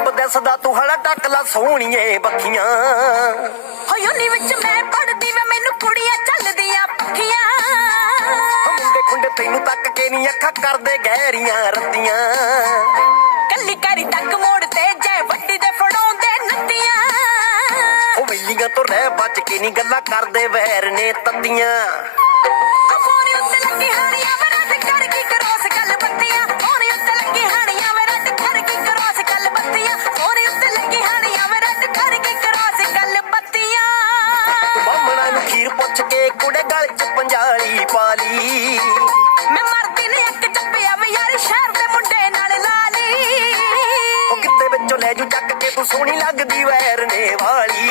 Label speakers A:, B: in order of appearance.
A: ਦੱਸਦਾ ਤੂੰ ਹਲਾ ਟੱਕਲਾ ਸੋਹਣੀਏ ਬੱਖੀਆਂ
B: ਹੋਈ ਉਨੀ ਵਿੱਚ ਮੈਂ ਪੜਦੀ ਵੇ ਮੈਨੂੰ ਕੁੜੀਆਂ ਚੱਲਦੀਆਂ ਪੱਖੀਆਂ।
A: ਮੁੰਡੇ ਖੁੰਡੇ ਤੈਨੂੰ ਤੱਕ ਕੇ ਨਹੀਂ ਅੱਖਾਂ ਕਰਦੇ ਗਹਿਰੀਆਂ ਰੱਤੀਆਂ।
B: ਕੱਲੀ ਕਰੀ ਤੱਕ ਮੋੜ ਤੇ ਜੈ ਵੱਡੀ ਦੇ ਫੜਾਉਂਦੇ ਨੱਤੀਆਂ।
A: ਉਹ ਵੇਲੀਆਂ ਤੋਂ ਰਹਿ ਬਚ ਕੇ ਨਹੀਂ ਗੱਲਾਂ ਕਰਦੇ ਵੈਰ ਨੇ ਤੱਤੀਆਂ। ਪੁੱਛ ਕੇ ਕੁੜੇ ਗਲ ਚ ਪੰਜਾਲੀ ਪਾਲੀ।
B: ਮੈਂ ਮਰਦੀ ਨੇ ਇੱਕ ਚੱਪਿਆ ਵੇ ਯਾਰ ਸ਼ਹਿਰ ਦੇ ਮੁੰਡੇ ਨਾਲ ਲਾਲੀ।
A: ਉਹ ਕਿੱਤੇ ਵਿੱਚੋਂ ਲੈ ਜੂ ਚੱਕ ਕੇ ਤੂੰ ਸੋਹਣੀ ਲੱਗਦੀ ਵੈਰ ਨੇ ਵਾਲੀ।